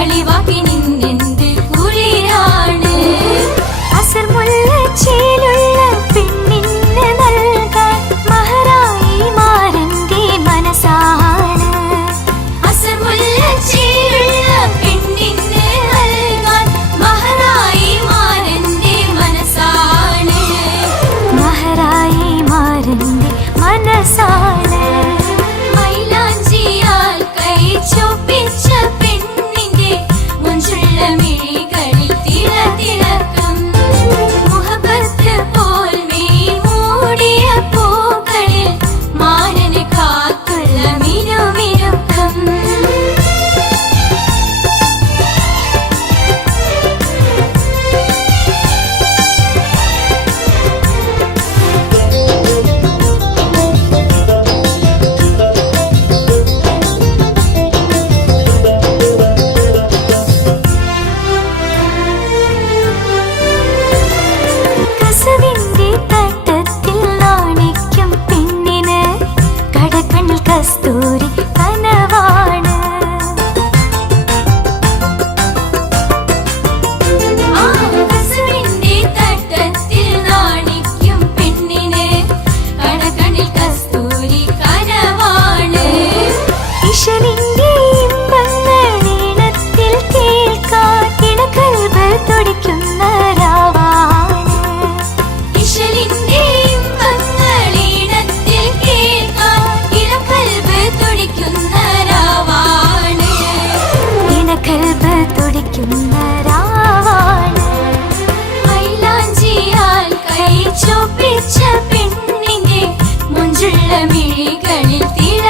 കളിവാക്കി നിന്നെന്ത് കുളിരാണ് അസർ മുല്ലച്ചേലുള്ള പെണ്ണിന് നൽകാൻ മഹറായി മാരന്റെ മനസ്സാണ് അസർ മുല്ലച്ചേലുള്ള പെണ്ണിന് നൽകാൻ മഹറായി മാരന്റെ മനസ്സാണ് മഹറായി മാരന്റെ മനസ്സാണ് മൈലാഞ്ചിയാൽ കൈ ചൊപ്പിച്ച പെണ്ണിന്റെ മുഞ്ചുള്ള മിഴികളിൽ തിളക്കം മുഹബത്ത് പോൽ മെയ് മൂടിയ പൂക്കളിൽ മാനനെ കാത്തുള്ള മിനുമിനുക്കം കസവിന്റെ തട്ടത്തിൽ നാണിക്കും പെണ്ണിന് കടക്കണ്ണിൽ കസ്തൂരി കനവാണ് കസവിന്റെ തട്ടത്തിൽ നാണിക്കും പെണ്ണിന് കടക്കണ്ണിൽ കസ്തൂരി കനവാണ് ഇശലിന്റെ ഇമ്പങ്ങൾ ഈണത്തിൽ കേൾക്കാൻ ഇണകൽബ് തുടിക്കുന്ന രാവാണ് ഇശലിന്റെ ഇമ്പങ്ങൾ ഈണത്തിൽ കേൾക്കാൻ ഇണകൽബ് തുടിക്കുന്ന രാവാണ് ഇണകൽബ് തുടിക്കുന്ന രാവാണ് മൈലാഞ്ചിയാൽ കൈ ചൊപ്പിച്ച പെണ്ണിന്റെ മുഞ്ചുള്ള മിഴികളിൽ തിള